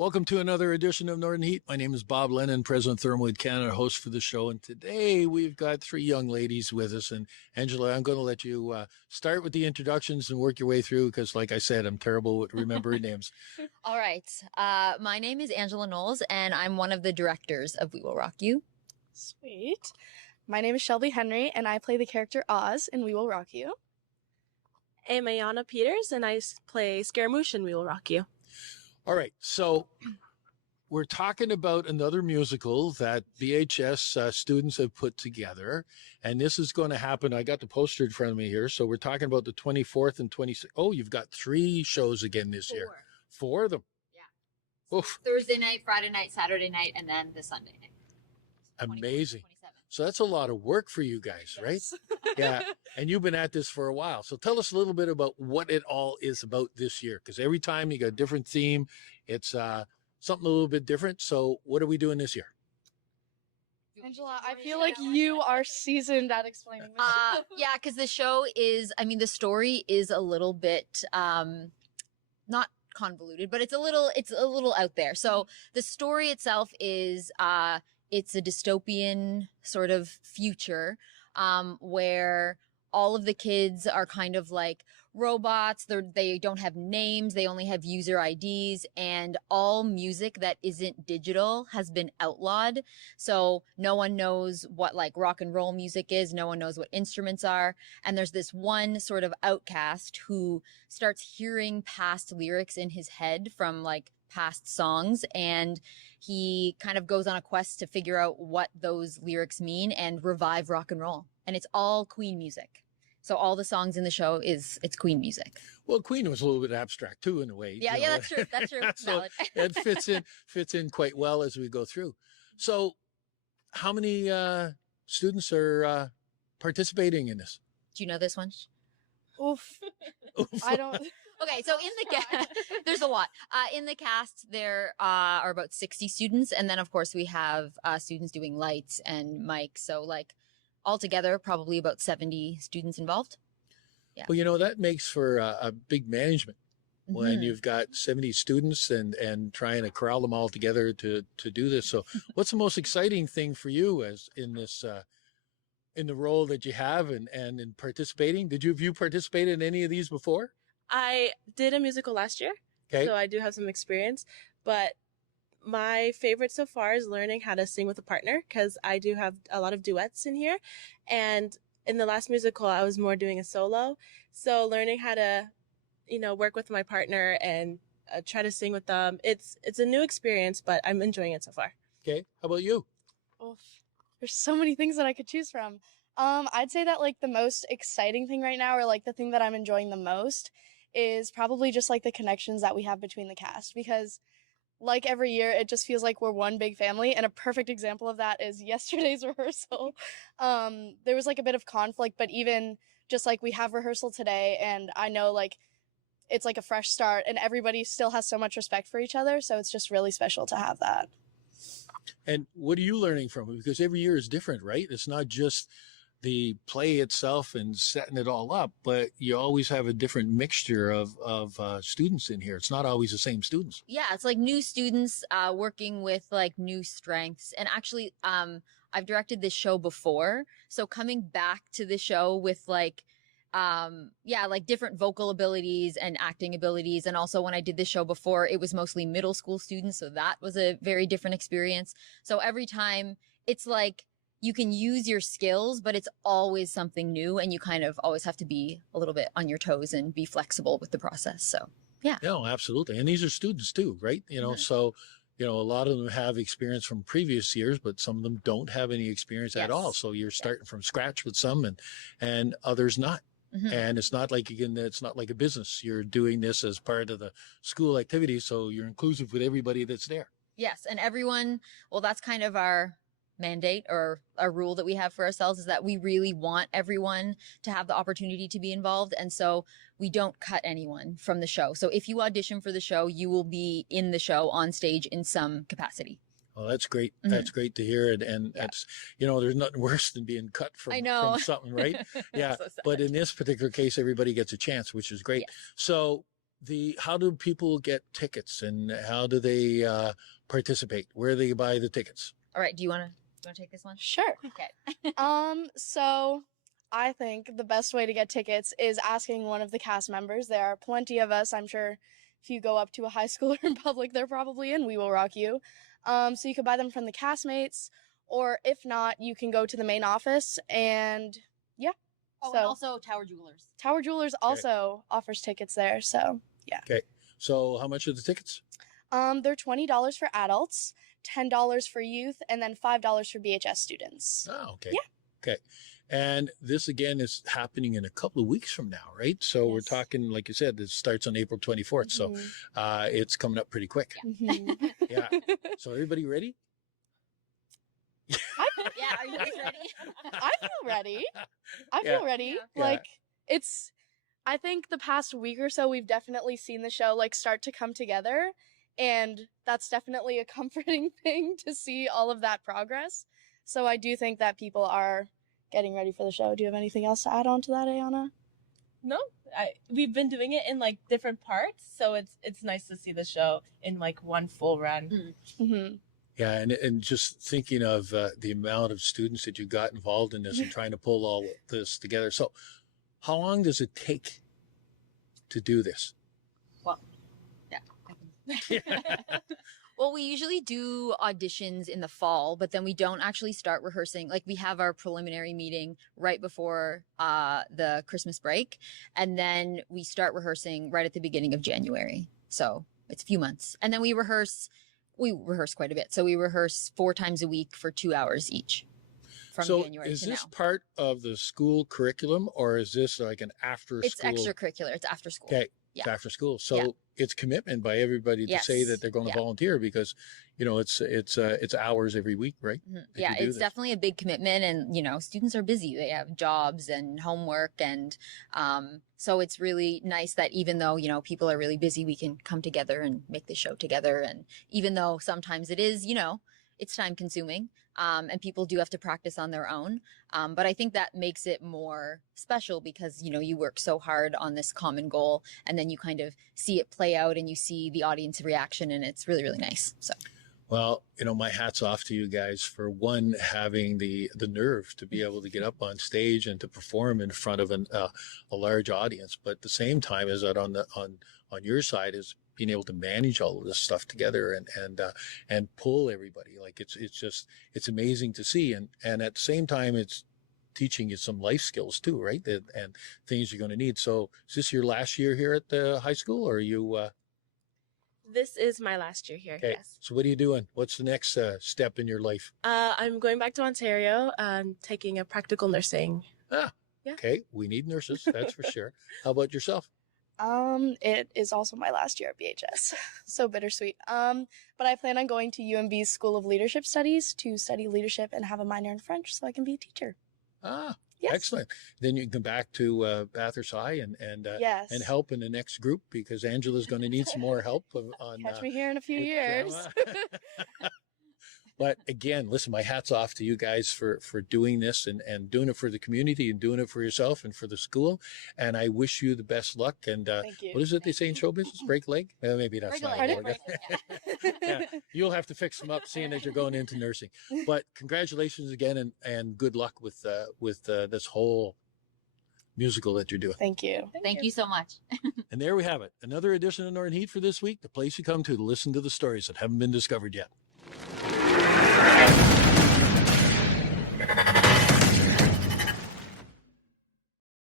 Welcome to another edition of Northern Heat. My name is Bob Lennon, President of ThermalWood Canada, host for the show. And today we've got three young ladies with us. And Angela, I'm going to let you start with the introductions and work your way through because, like I said, I'm terrible at remembering names. All right. My name is Angela Knowles, and I'm one of the directors of We Will Rock You. Sweet. My name is Shelby Henry, and I play the character Oz in We Will Rock You. I'm Ayana Peters, and I play Scaramouche in We Will Rock You. All right. So we're talking about another musical that BHS students have put together. And this is going to happen. I got the poster in front of me here. So we're talking about the 24th and 26th. Oh, you've got three shows again this year. Four of them. Yeah. Oof. Thursday night, Friday night, Saturday night, and then the Sunday night. Amazing. 27. So that's a lot of work for you guys, right? Yeah. And you've been at this for a while. So tell us a little bit about what it all is about this year. Because every time you got a different theme, it's something a little bit different. So what are we doing this year? Angela, I feel like you are seasoned at explaining this. Yeah, because the show is, the story is a little bit, not convoluted, but it's a little out there. So the story itself is, it's a dystopian sort of future, where all of the kids are kind of like robots. They don't have names. They only have user IDs, and all music that isn't digital has been outlawed. So no one knows what like rock and roll music is. No one knows what instruments are. And there's this one sort of outcast who starts hearing past lyrics in his head from like past songs, and he kind of goes on a quest to figure out what those lyrics mean and revive rock and roll. And it's all Queen music. So all the songs in the show it's Queen music. Well, Queen was a little bit abstract too, in a way. Yeah, that's true. That's true. So Valid. it fits in quite well as we go through. So how many students are participating in this? Do you know this one? Oof. I don't. Okay, so in the cast, there's a lot. In the cast, there are about 60 students. And then, of course, we have students doing lights and mics. So, like, altogether, probably about 70 students involved. Yeah. Well, that makes for a big management when you've got 70 students and trying to corral them all together to do this. So what's the most exciting thing for you as in this in the role that you have and in participating? Have you participated in any of these before? I did a musical last year, so I do have some experience. But my favorite so far is learning how to sing with a partner, because I do have a lot of duets in here. And in the last musical, I was more doing a solo. So learning how to, work with my partner and try to sing with them, it's a new experience, but I'm enjoying it so far. Okay. How about you? Oof. There's so many things that I could choose from. I'd say that like the most exciting thing right now, or like the thing that I'm enjoying the most, is probably just like the connections that we have between the cast, because like every year, it just feels like we're one big family. And a perfect example of that is yesterday's rehearsal. There was like a bit of conflict, but even just like we have rehearsal today, and I know like it's like a fresh start and everybody still has so much respect for each other. So it's just really special to have that. And what are you learning from it? Because every year is different, right? It's not just the play itself and setting it all up, but you always have a different mixture of students in here. It's not always the same students. Yeah, it's like new students working with like new strengths. And actually, I've directed this show before. So coming back to the show with like different vocal abilities and acting abilities. And also when I did this show before, it was mostly middle school students. So that was a very different experience. So every time it's like, you can use your skills, but it's always something new, and you kind of always have to be a little bit on your toes and be flexible with the process. So, yeah. No, absolutely. And these are students too, right? So, a lot of them have experience from previous years, but some of them don't have any experience at all. So you're starting from scratch with some and others not. And it's not like it's not like a business. You're doing this as part of the school activity. So you're inclusive with everybody that's there. Yes. And everyone, well, that's kind of our mandate or a rule that we have for ourselves, is that we really want everyone to have the opportunity to be involved. And so we don't cut anyone from the show. So if you audition for the show, you will be in the show on stage in some capacity. Well, that's great. That's great to hear. And that's, there's nothing worse than being cut from something, right? Yeah. So sad. But in this particular case, everybody gets a chance, which is great. Yes. So how do people get tickets and how do they participate? Where do they buy the tickets? All right. Do you want to take this one? Sure. Okay. So I think the best way to get tickets is asking one of the cast members. There are plenty of us. I'm sure if you go up to a high schooler in public, they're probably in We Will Rock You. So you could buy them from the castmates, or if not, you can go to the main office and yeah. Oh, so and also Tower Jewelers. Tower Jewelers also offers tickets there. So yeah. Okay. So how much are the tickets? They're $20 for adults, $10 for youth, and then $5 for BHS students. Oh, okay. Yeah. Okay. And this again is happening in a couple of weeks from now, right? So we're Yes. talking, like you said, it starts on April 24th. So it's coming up pretty quick. Mhm. Yeah. So everybody ready? Yeah. Are you guys ready? I feel ready. I Yeah. feel ready. Yeah. Like I think the past week or so we've definitely seen the show like start to come together, and that's definitely a comforting thing to see all of that progress. So I do think that people are getting ready for the show. Do you have anything else to add on to that, Ayana? No, we've been doing it in like different parts, so it's nice to see the show in like one full run. Mm-hmm. Yeah, and just thinking of the amount of students that you got involved in this and trying to pull all this together. So how long does it take to do this? Well, yeah. Well, we usually do auditions in the fall, but then we don't actually start rehearsing. Like we have our preliminary meeting right before the Christmas break, and then we start rehearsing right at the beginning of January. So it's a few months. And then we rehearse quite a bit. So we rehearse 4 times a week for 2 hours each from So January is to this now. part of the school curriculum or is this like an after It's school? extracurricular. It's after school. Okay. Yeah. It's after school. So Yeah. it's commitment by everybody to say Yes. that they're going to Yeah. volunteer because, it's hours every week, right? Mhm. that Yeah, you do it's this. definitely a big commitment, and students are busy. They have jobs and homework, and so it's really nice that even though people are really busy, we can come together and make the show together. And even though sometimes it is, it's time consuming, and people do have to practice on their own. But I think that makes it more special because you work so hard on this common goal, and then you kind of see it play out, and you see the audience reaction, and it's really, really nice. So. Well, my hat's off to you guys for one, having the nerve to be able to get up on stage and to perform in front of a large audience. But at the same time is that on your side is being able to manage all of this stuff together and pull everybody. Like it's amazing to see. And at the same time, it's teaching you some life skills too, right? And things you're going to need. So is this your last year here at the high school or are you, This is my last year here. okay. Yes. So what are you doing? What's the next step in your life? I'm going back to Ontario. Taking a practical nursing. Yeah. Okay. We need nurses. That's for sure. How about yourself? It is also my last year at BHS. So bittersweet. But I plan on going to UMB's School of Leadership Studies to study leadership and have a minor in French so I can be a teacher. Yes. Excellent. Then you can come back to Bathurst High Yes. and help in the next group because Angela's going to need some more help on Catch me here in a few with years. drama. But again, listen, my hat's off to you guys for doing this and doing it for the community and doing it for yourself and for the school. And I wish you the best luck. And Thank you. what is it they say in show business? Break leg? Maybe that's Break a not leg, a word. break a leg, Yeah. You'll have to fix them up seeing that you're going into nursing. But congratulations again and good luck with this whole musical that you're doing. Thank you. Thank you so much. And there we have it. Another edition of Northern Heat for this week, the place you come to listen to the stories that haven't been discovered yet.